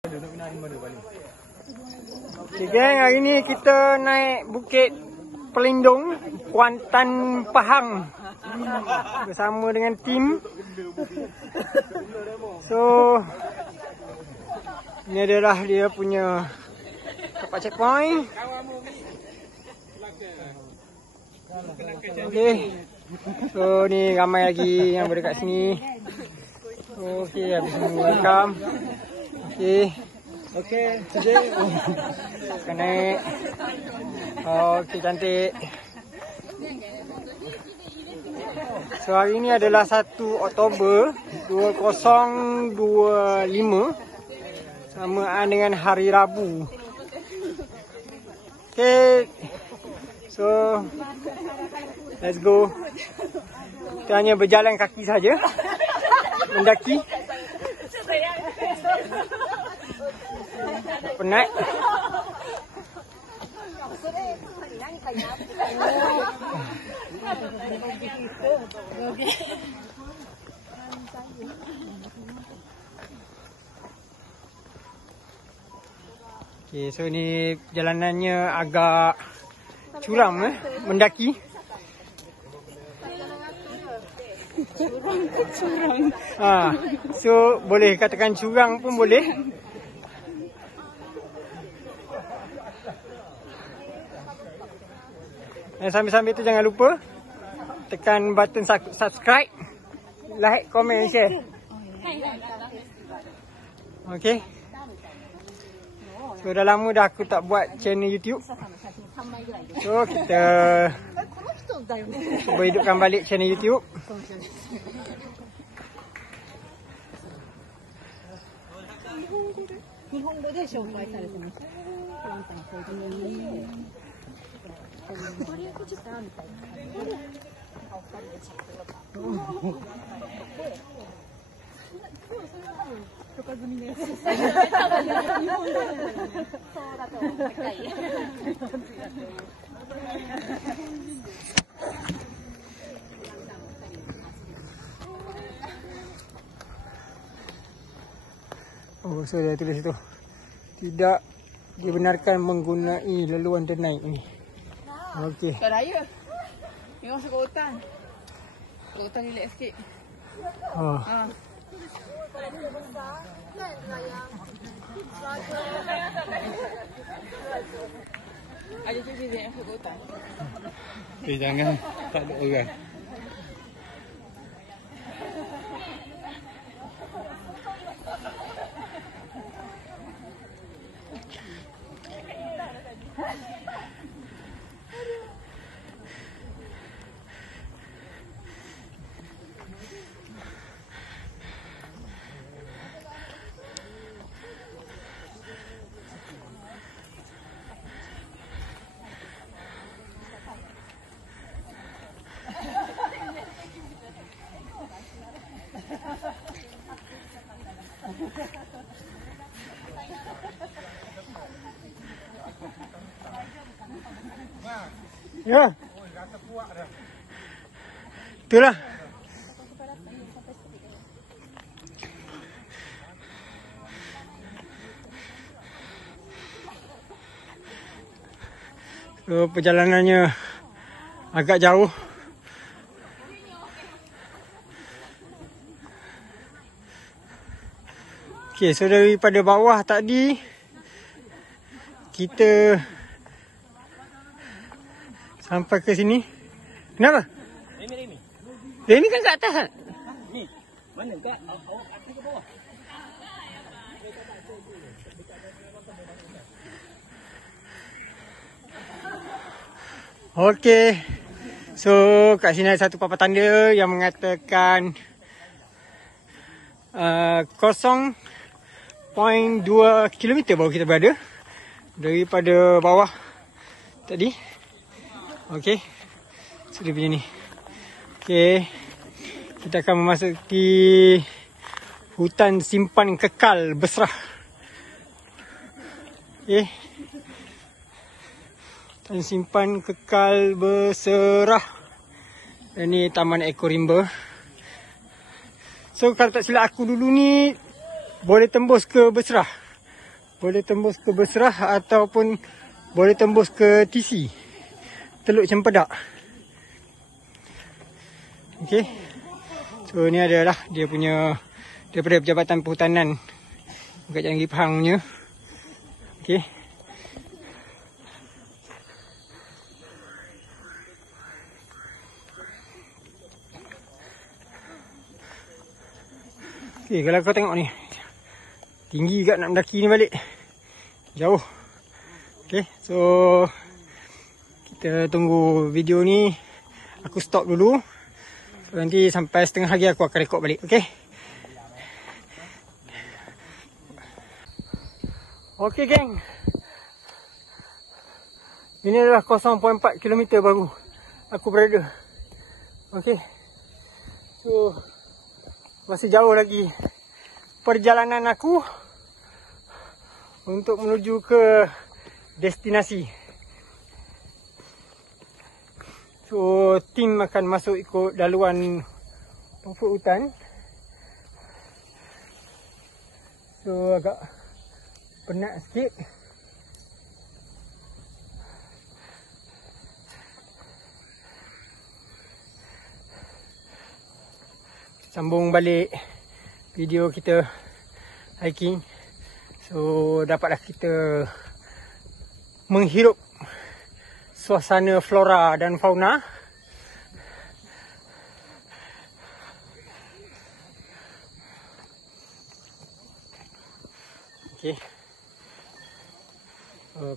Okay, geng, hari ni kita naik Bukit Pelindung, Kuantan Pahang bersama dengan tim. So, ni adalah dia punya tempat checkpoint. Okay, so ni ramai lagi yang berada kat sini. Okay, habis semua welcome. Okay, today akan naik. Okay, cantik. So hari ni adalah 1 Oktober 2025, samaan dengan hari Rabu. Okay, so let's go. Kita hanya berjalan kaki saja, mendaki. Penat. Okay, so ni jalanannya agak curam mendaki. Curang. So boleh katakan curang pun boleh. Dan sambil-sambil tu jangan lupa tekan button subscribe, like, komen, share. Okay. So dah lama dah aku tak buat channel YouTube. So kita cuba hidupkan balik channel YouTube. Oh, so dia tulis itu, tidak dibenarkan menggunai laluan dan naik ni. Okey. Tak raya. Ni masuk ke hutan. Ke hutan relax sikit. Ada tu dia masuk ke hutan. Jangan, tak ada orang. Ya. Itulah. So, perjalanannya agak jauh. Okey, so daripada bawah tadi kita sampai ke sini. Kenapa? Remy kan kat atas. Ni, mana kat awak atas ke bawah? Okey. So kat sini ada satu papan tanda yang mengatakan 0.2 km baru kita berada daripada bawah tadi. Okey. So dia punya ni. Okey. Kita akan memasuki hutan simpan kekal Besrah. Okey. Hutan simpan kekal Besrah. Ini Taman Ekorimba. So kalau tak silap aku dulu ni boleh tembus ke Besrah. boleh tembus ke Besrah ataupun boleh tembus ke TC, Teluk Cempedak. Okey. So ni adalah dia punya daripada Jabatan Perhutanan dekat Jalan Gipahang punya. Okey. Okey, kalau kau tengok ni, tinggi kat nak mendaki ni balik. Jauh. Okey, so kita tunggu video ni. Aku stop dulu. So, nanti sampai setengah lagi aku akan rekod balik. Okey. Okey, geng. Ini adalah 0.4 km baru aku berada. Okey. So masih jauh lagi perjalanan aku untuk menuju ke destinasi. So tim akan masuk ikut laluan rumput hutan. So agak penat sikit. Sambung balik video kita hiking. So dapatlah kita menghirup suasana flora dan fauna. Okey.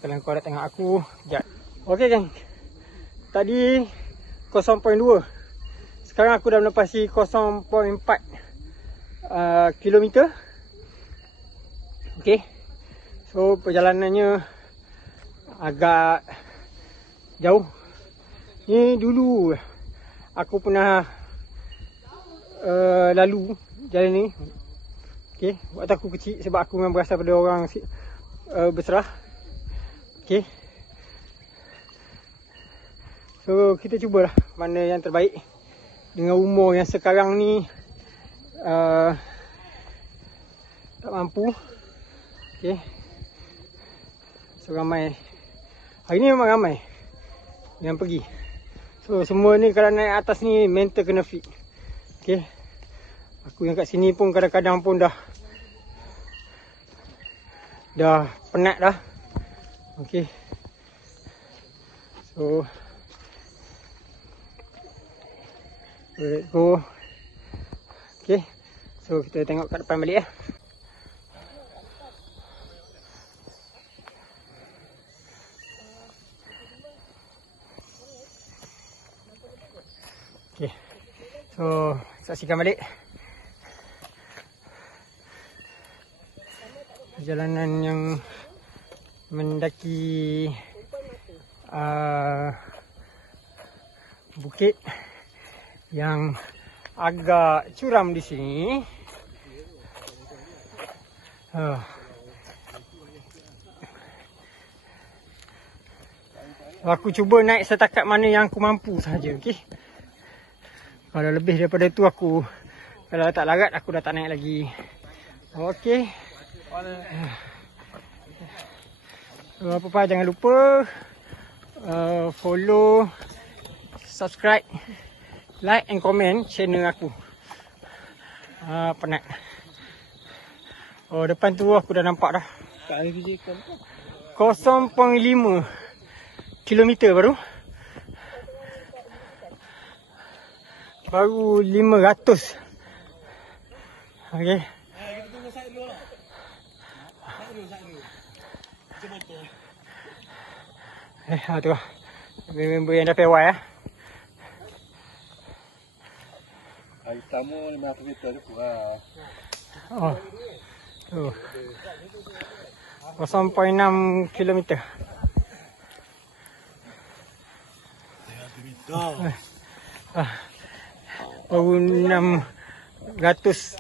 Kalau kau dah tengok aku, sekejap. Okey geng. Tadi 0.2. Sekarang aku dah melepasi 0.4 kilometer. Okey. So perjalanannya agak jauh. Ni dulu aku pernah lalu jalan ni. Okey, waktu aku kecil sebab aku memang berasal pada orang Besrah. Okey. So kita cubalah mana yang terbaik. Dengan umur yang sekarang ni tak mampu. Okay. So ramai. Hari ni memang ramai yang pergi. So semua ni kalau naik atas ni mental kena fit. Okay. Aku yang kat sini pun kadang-kadang pun dah penat dah. Okay. So let's go. Okay. So kita tengok kat depan balik ya. Okay. So saksikan balik perjalanan yang mendaki bukit yang agak curam di sini. Aku cuba naik setakat mana yang aku mampu saja, okey. Kalau lebih daripada tu aku, kalau tak larat aku dah tak naik lagi. Okey. Apa-apa jangan lupa follow, subscribe, like and comment channel aku. Penat. Oh depan tu aku dah nampak dah. 0.5 kilometer baru. Baru 500. Okey. Kita tunggu side dulu lah. Side dulu. Cuba tu. Tu lah. Member yang dah PY lah. Hari pertama 500 meter tu kurang. Oh. Tu. 0.6 kilometer. 500 meter. Baru 600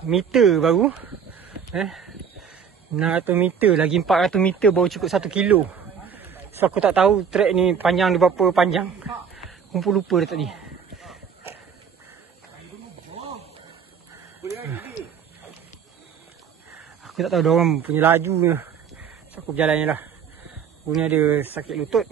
meter baru. 600 meter. Lagi 400 meter baru cukup 1 kilo. So aku tak tahu trek ni panjang dia berapa panjang. Aku pun lupa dah tadi. Aku tak tahu diorang punya laju So aku berjalan je lah. Aku ni ada sakit lutut.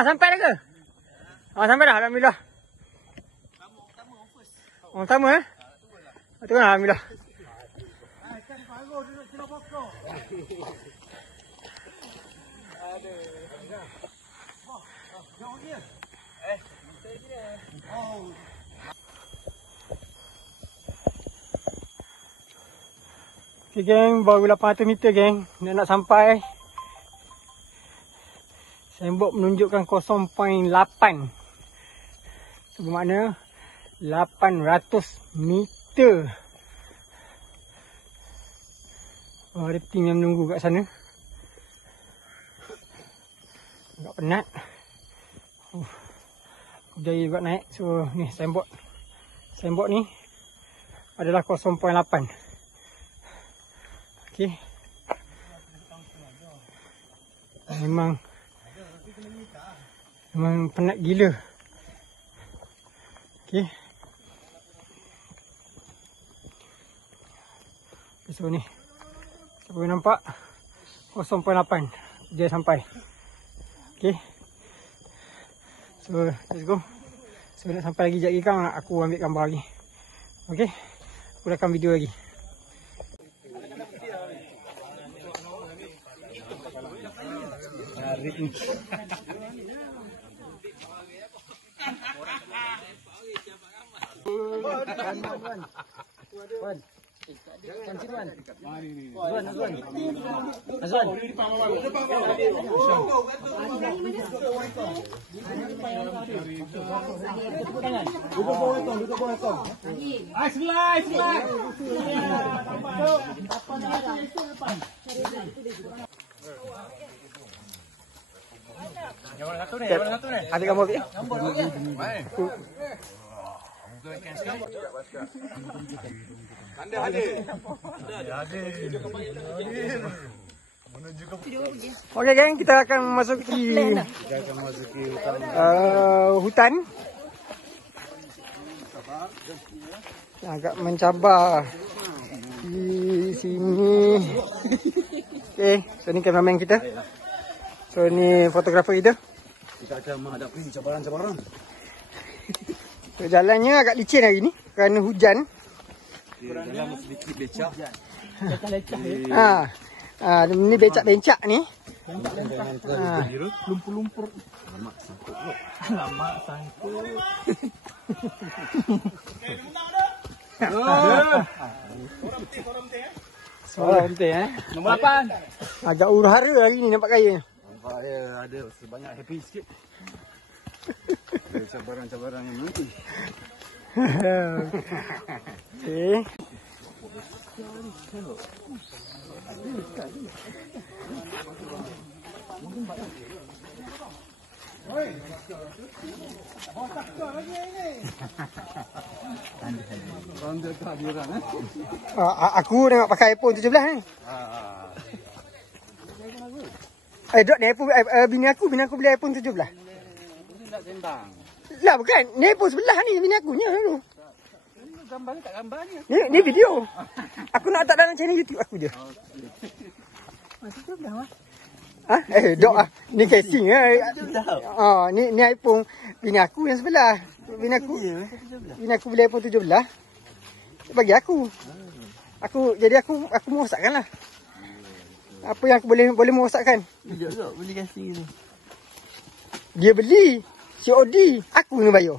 Sampai dah ke? Sampai dah, alhamdulillah. Orang pertama tu kan, alhamdulillah. Okay geng, baru 800 meter geng. Dah nak sampai. Sembok menunjukkan 0.8. Itu bermakna 800 meter. Oh, ada tim yang menunggu kat sana. Agak penat. Aku berjaya juga naik. So ni sembok. Sembok ni adalah 0.8. Okay. Memang penat gila. Okay. So ni saya boleh nampak 0.8 dia sampai. Okay. So let's go. So nak sampai lagi sekejap lagi kan aku ambil gambar lagi. Okay. Aku rekam video lagi. Ambil gambar ni. Okey geng, kita akan memasuki hutan. Agak mencabar di sini. Okey, so ni kameraman kita. So ni fotografer kita. Kita akan menghadapi cabaran-cabaran. So, jalannya agak licin hari ni kerana hujan. Jalan sedikit becak. Ni becak-becak ni. Lumpur-lumpur. Lama sangkut. Lama sangkut. Seorang penting Nombor 8. Agak urhara hari ni nampak kaya. Nampak dia ada sebanyak happy sikit. Cabaran-cabaran yang nanti. Okey. Ronda kehadiran Aku tengok pakai iPhone 17 ni. Dok ni iPhone bini aku beli iPhone 17. nak sembang. Lah bukan, ni iPhone sebelah ni bini aku ni dulu. Gambar ni tak gambar ni. Ni video. Aku nak letak dalam channel YouTube aku je. Masih tu dah mah. Dok ni casing ni iPhone bini aku yang sebelah. Bini aku beli iPhone 17. Bagi aku. Jadi aku merosakkanlah. Apa yang aku boleh merosakkan? Dok beli casing tu. Dia beli COD, aku yang bayar.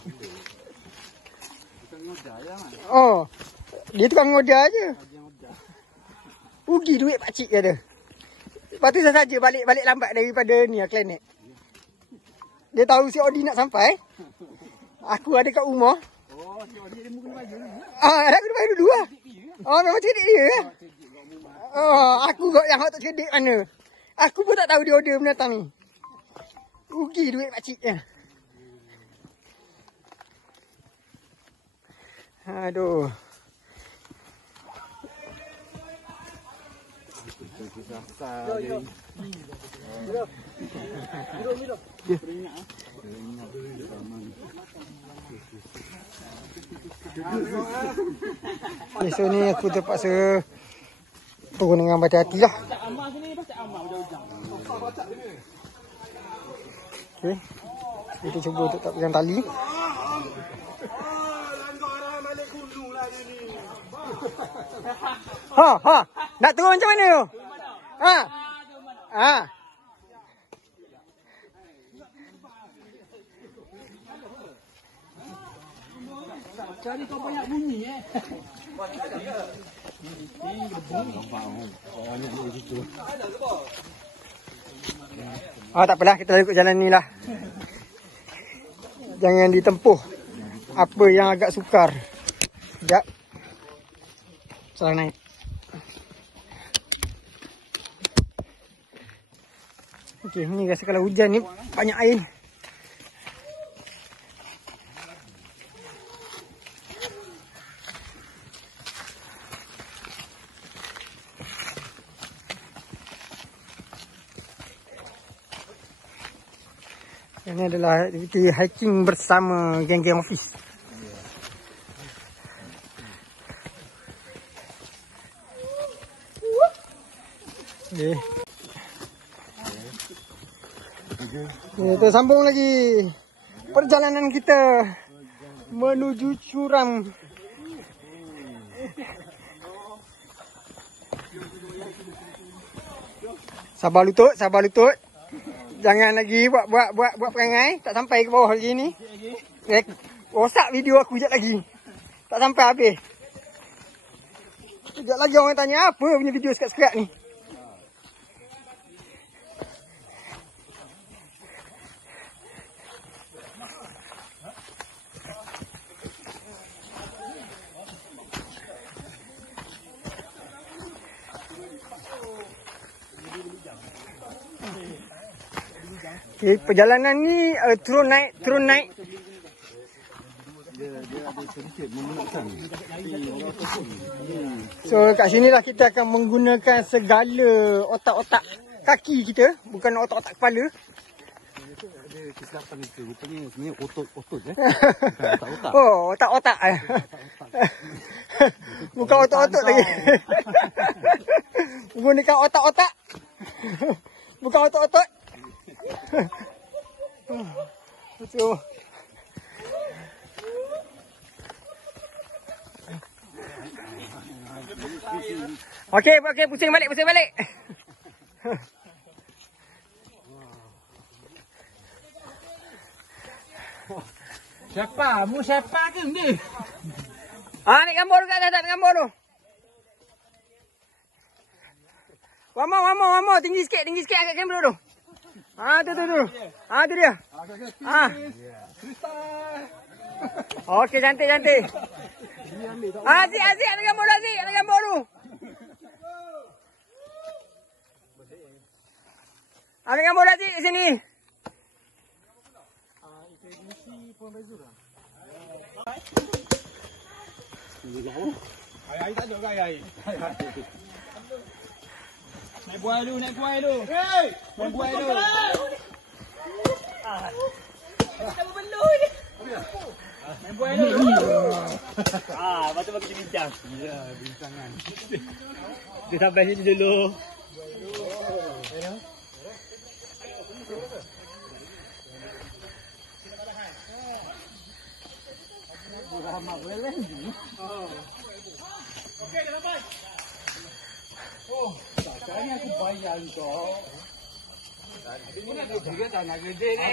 Oh. Dia tukang order je. Rugi duit pakcik kata. Lepas tu saya saja balik lambat daripada ni klinik. Dia tahu si Odi nak sampai. Aku ada kat rumah. Oh, si Odi dia mungkin baju dulu. Nak kena bayar dulu lah. Memang cerdik dia. Aku kok yang tak cerdik mana. Aku pun tak tahu dia order benda datang ni. Rugi duit pakcik je. Aduh. Besok ni aku terpaksa turun dengan berhati-hati lah. Okay. Kita cuba untuk tak pegang tali. Nak turun macam mana tu? Cari kau banyak bunyi Tak apalah, kita ikut jalan ni lah. Jangan ditempuh apa yang agak sukar. Sekejap. Salah naik. Okey, ni rasa kalau hujan ni banyak air. Ini adalah aktiviti hiking bersama geng-geng office. Okay. Kita sambung lagi perjalanan kita menuju curam. Sabar lutut, sabar lutut. Jangan lagi buat perangai. Tak sampai ke bawah lagi ni. Rosak video aku sekejap lagi. Tak sampai habis. Sekejap lagi orang tanya apa punya video sekat-sekat ni. Okay, perjalanan ni turun naik. Dia ada sedikit memenatkan. So kat sinilah kita akan menggunakan segala otak-otak kaki kita, bukan otak-otak kepala. Ada kesilapan itu. Rupanya sebenarnya otot Bukan otak-otak. Oh, otak-otak. Bukan otot-otot lagi. Menggunakan otak-otak. Bukan otot-otot. So Okey, pusing balik. Siapa? Mu siapa ke ni? Naik gambar tu kat atas, tak gambar tu. One more, tinggi sikit angkat kamera tu. Tu. Tu dia. Okey, cantik. Aziz, ada gambar tu, ada gambar tu. Ada gambar Aziz kat sini. Air tak ada ke air? Naik buai dulu. Hei! Naik buai dulu. Kita berbelur je. Naik buai dulu. Lepas tu kita bincang. Ya, bincangan. Dia sampai sini dulu. Okey, dah sampai. Takkannya aku bayar kau. Mana tu juga tak nak gede ni.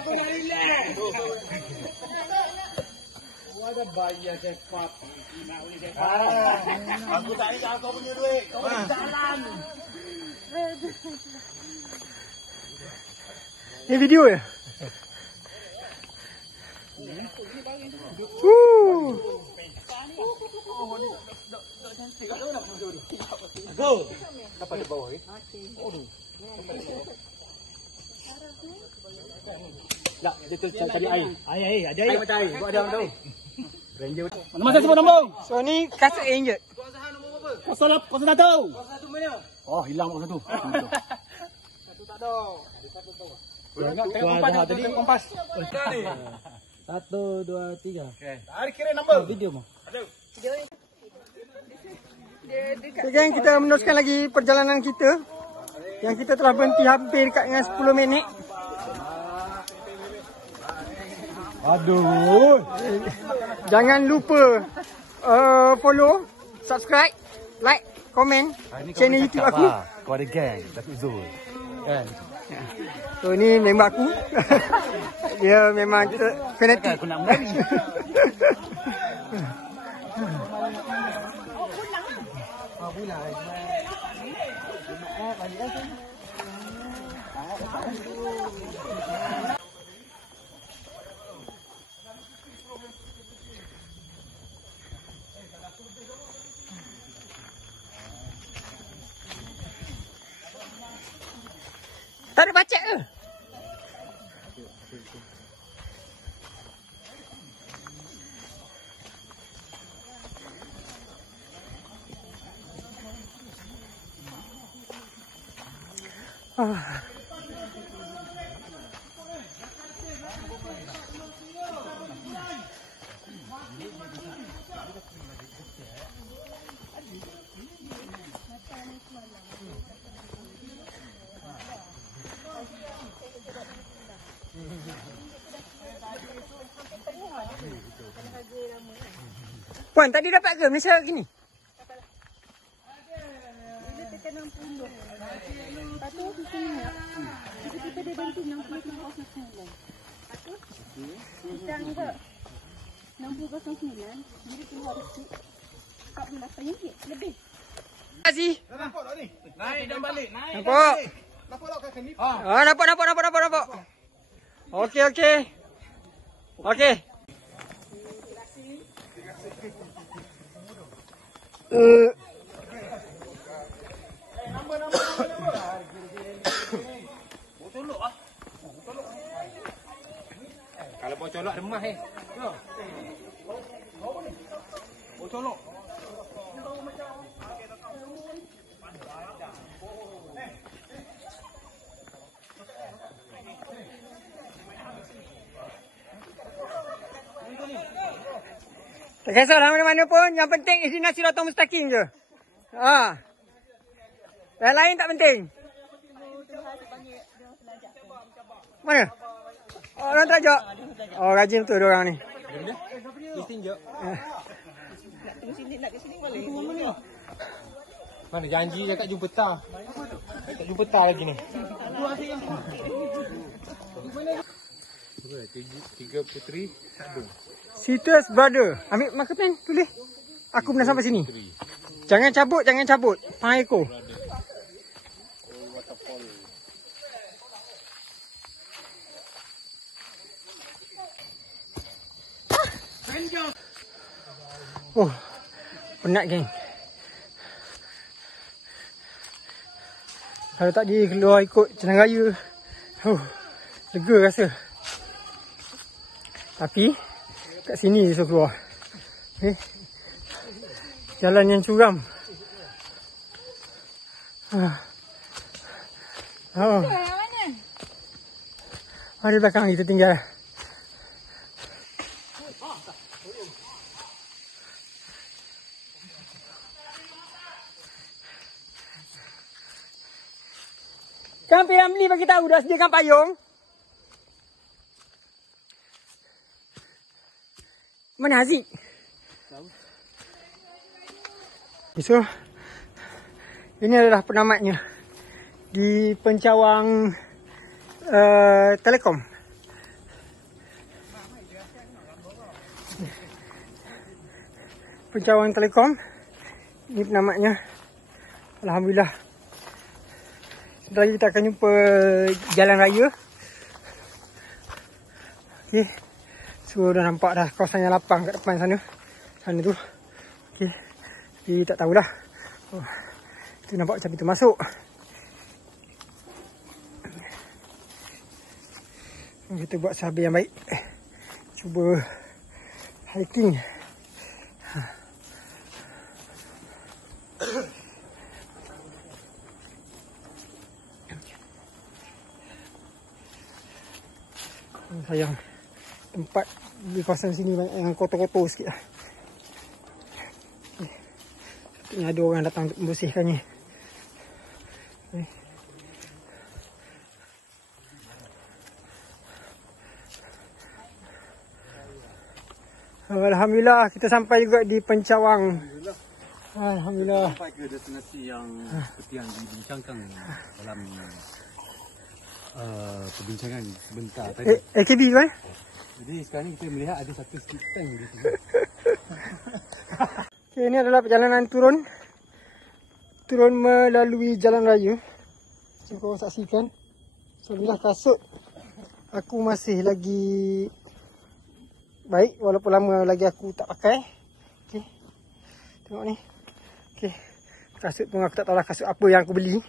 Aku nak relax. Aku ada bayar cepat. Aku tak ingat kau punya duit. Kau jalan. Ni video ya? Go. Dapat di bawah ni. Tak, dia tu cari air. Air, ada air. Air macam air. Kau ada orang tahu. Ranger. Mana masa sebut nombor? So ni kasut Ranger. 01. Oh, hilang nombor 1. Satu tak ada. Kompas tadi. Kompas. 1, 2, 3. Okey. Hari kira nombor. Video mah. Okay, gang, kita meneruskan lagi perjalanan kita. Yang kita telah berhenti hampir dekat dengan 10 minit. Aduh. Jangan lupa follow, subscribe, like, komen channel YouTube aku. Kau ada gang, Datuk Zul. Kan? So ni member aku. Dia memang fanatik. Aku nak menari. Tak ada baca ke? Puan, tadi dapat ke Malaysia gini? Dia tekan 60. Lepas tu kita minyak. Tiba-tiba dia berhenti 60.09. Lepas tu kita angkat 60.09. Jadi keluar resip RM48 lebih. Terima kasih. Nampak tak ni? Naik dan balik. Naik. Nampak? Nampak tak kakak ni? Nampak. Okey. Kalau bau colok remah Bau colok. Tak kisahlah mana-mana pun, yang penting destinasi Siratul Mustaqim je. Yang lain tak penting. Mana? Oh, orang terajak. Oh, rajin betul diorang ni. Mana janji cakap jumpa tak? Tak jumpa tak lagi ni. Tiga puteri, satu. Citrus Brother. Ambil marker pen, tulis. Aku pernah sampai sini. Jangan cabut. Pang ekor. Oh, penat geng. Kalau tak dia keluar ikut jalan raya, lega rasa. Tapi kat sini je keluar. Okay. Jalan yang curam. Ada belakang kita tinggal. Kan P.Ramli bagi tahu dah sediakan payung. Mana Haziq? So, ini adalah penamatnya di pencawang Telekom. Pencawang Telekom. Ini penamatnya. Alhamdulillah. Sebentar lagi kita akan jumpa jalan raya. Okey. So dah nampak dah kawasan yang lapang kat depan sana. Sana tu. Okey. Jadi tak tahulah. Oh, itu nampak macam pintu masuk. Kita buat sahabat yang baik. Cuba hiking. Sayang tempat di kawasan sini banyak yang kotor-kotor sikit lah. Sepatutnya ada orang datang untuk membersihkannya. Alhamdulillah kita sampai juga di Pencawang. Alhamdulillah. Sampai ke destinasi yang seperti yang dibincangkan dalam perbincangan sebentar tadi. AKB kan? Jadi sekarang ni kita melihat ada satu skip tank di sini. Okay, ini adalah perjalanan turun. Turun melalui jalan raya. Macam korang saksikan. Alhamdulillah kasut aku masih lagi baik. Walaupun lama lagi aku tak pakai. Okay. Tengok ni. Okay. Kasut pun aku tak tahulah kasut apa yang aku beli.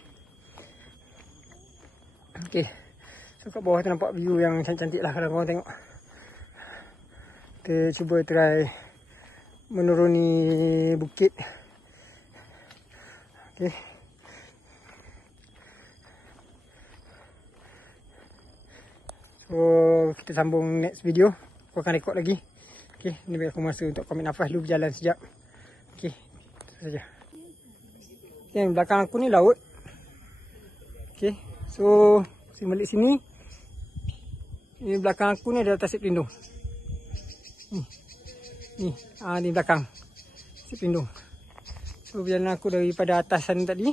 Okay. So kat bawah tu nampak view yang cantik-cantik lah kalau korang tengok. Kita cuba try menuruni bukit. Okay. So kita sambung next video. Aku akan rekod lagi. Okay. Ini bagi aku masa untuk komit nafas dulu berjalan sekejap. Okay. Itu saja. Okay. Belakang aku ni laut. Okay. So saya balik sini. Ini belakang aku ni ada tasik pelindung. Ni, ni belakang tasik pelindung. So perjalanan aku daripada atas sana tadi.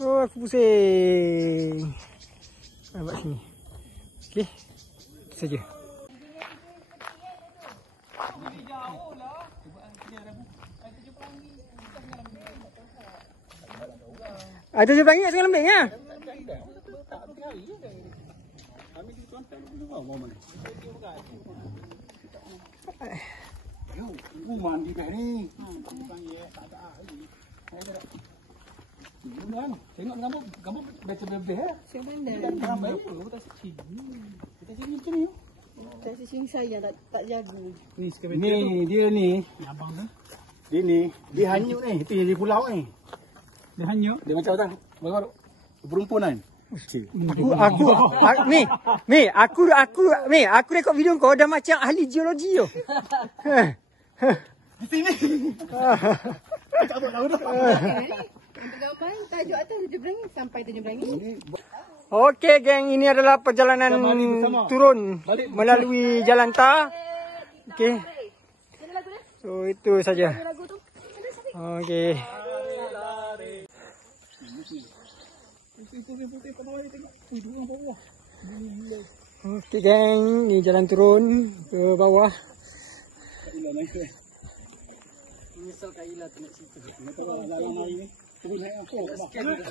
So aku pusing. Nampak sini. Okey. Itu saja. Ada je banyak dengan lembing ah. Mandi kat ni. Tengok gambar betul-betul ya. Siapa benda? Kita sini macam ni. Tak sini saya tak jaga. Ni dia ni. Abang tu. Dia ni, dia hanyut ni. Itu di pulau ni. Dia hanyut. Dia macam orang baru perempuan. Aku rekod video kau dah macam ahli geologi tu. Di sini. Tak tahu dah. Gambar tajuk atas Tujuh Berangi sampai Tujuh Berangi. Okey geng, ini adalah perjalanan turun melalui jalan tar. Okey. So itu saja. Okey. Okey geng, ni jalan turun ke bawah. Misal Kaila tu nak situ. Nak tahu dalam hari ni. Turun naik apa?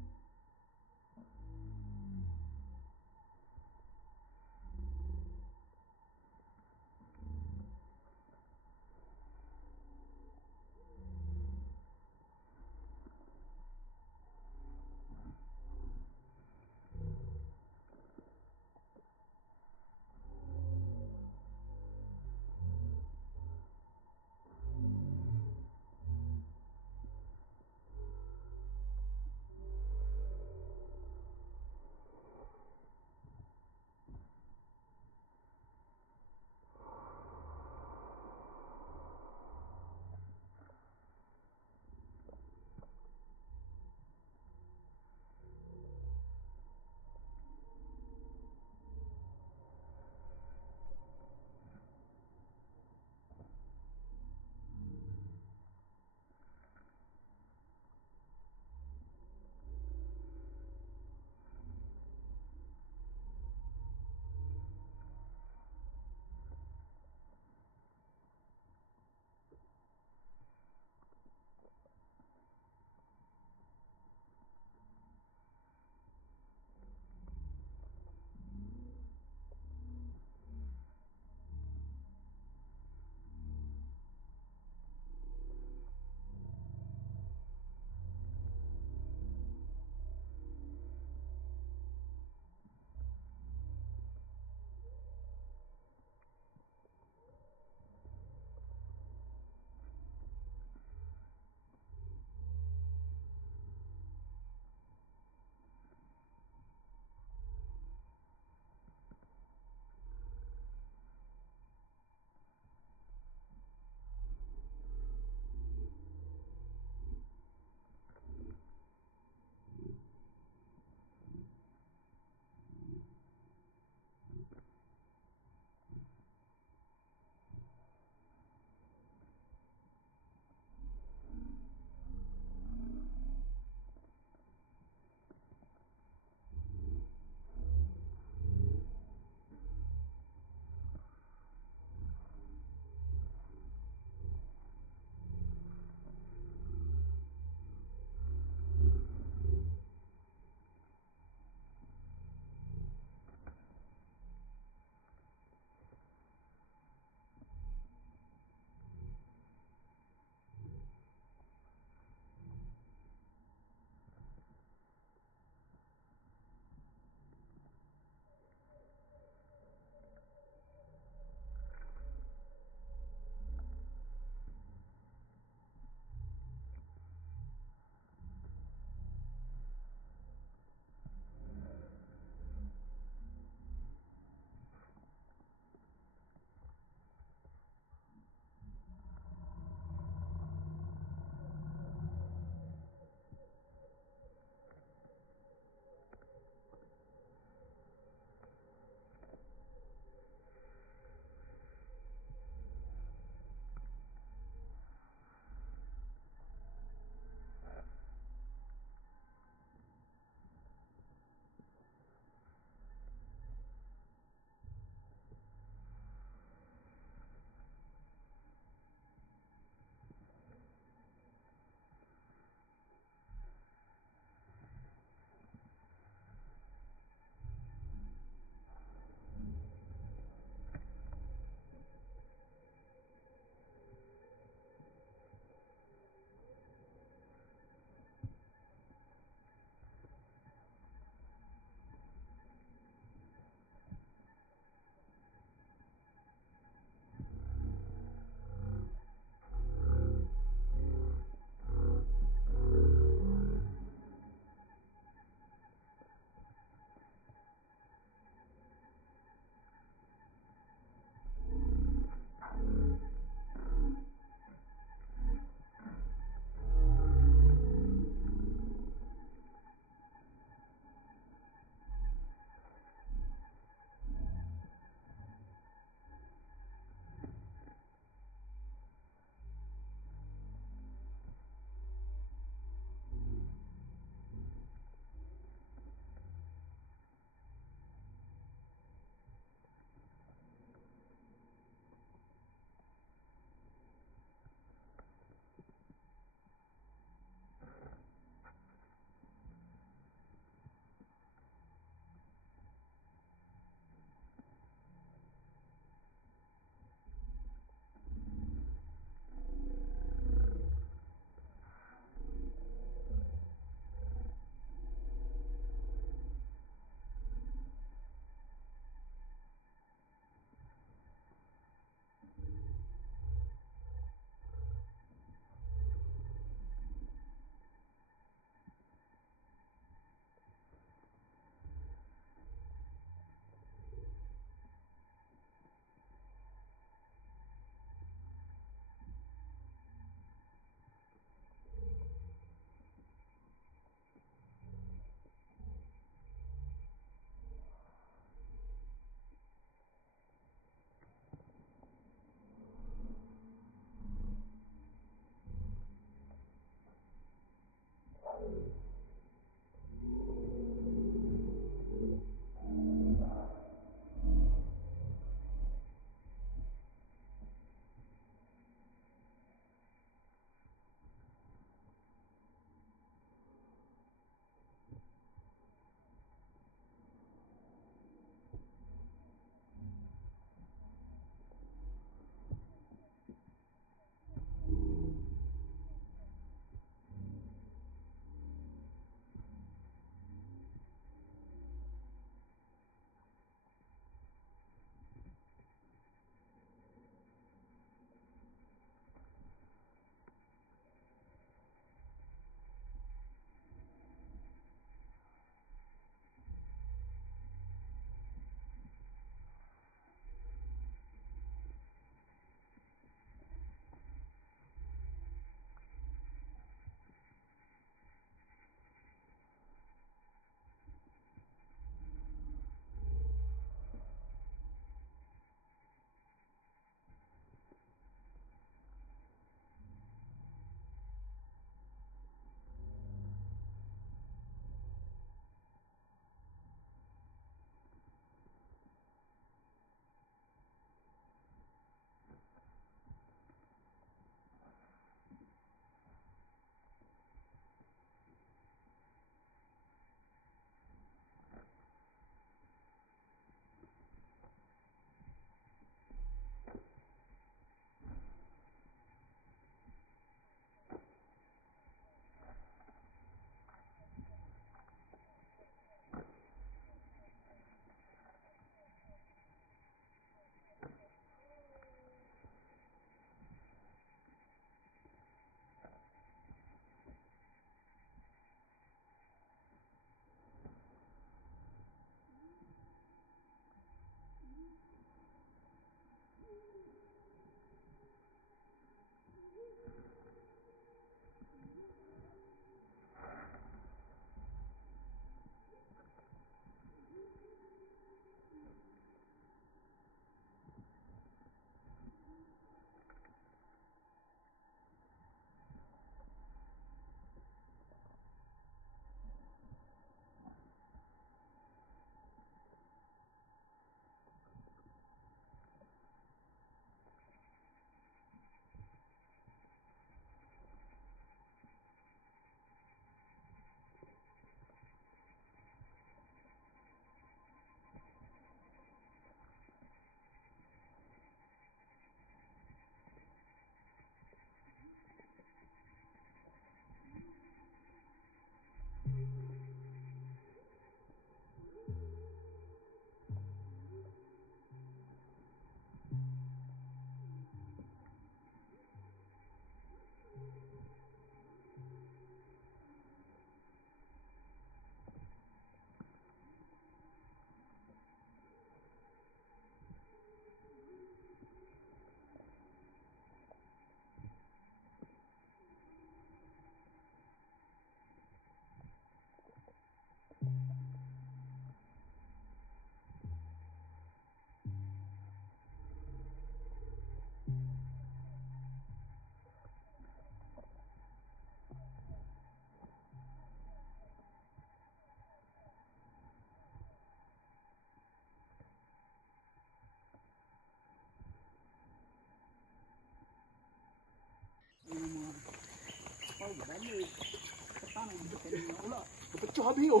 Pecah habis tu.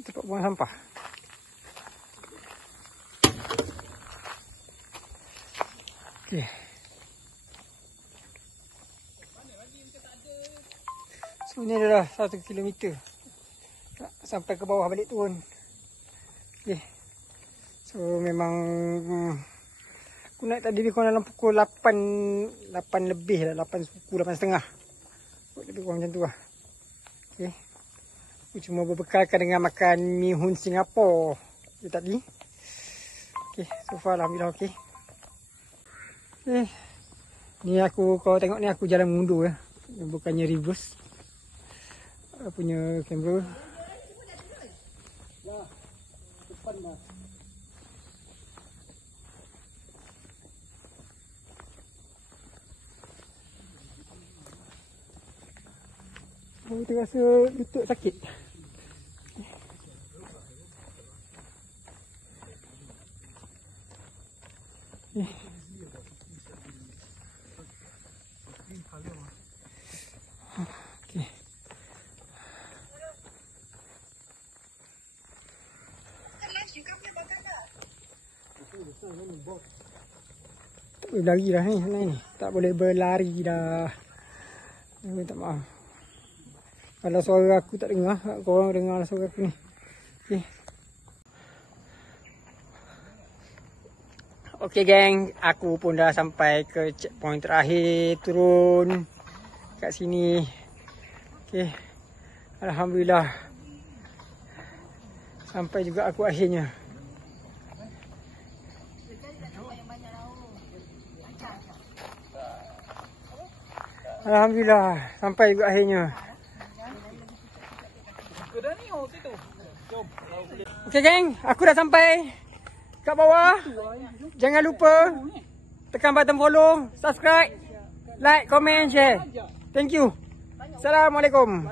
Tempat buang sampah. Okey. So ni adalah 1 kilometer sampai ke bawah balik turun. Okey. So memang aku naik tadi dalam pukul 8 lebih lah, 8 suku, 8.30. Lebih kurang macam tu lah. Okey. Aku cuma berbekalkan dengan makan mi hun Singapura je tadi. Okey, so far alhamdulillah okey. Okey. Ni aku, kau tengok ni aku jalan mundur ya. Bukannya reverse. Punya kamera. Dah. Depan dah. Aku terasa lutut sakit. Okey. Tak boleh berlari dah ni, ni. Tak boleh berlari dah. Minta maaf. Kalau suara aku tak dengar, korang dengar suara aku ni. Okey. Okey geng, aku pun dah sampai ke checkpoint terakhir, turun kat sini. Okey. Alhamdulillah. Sampai juga aku akhirnya. Alhamdulillah, sampai juga akhirnya. Okey geng, aku dah sampai kat bawah. Jangan lupa tekan button follow, subscribe, like, comment, share. Thank you. Assalamualaikum.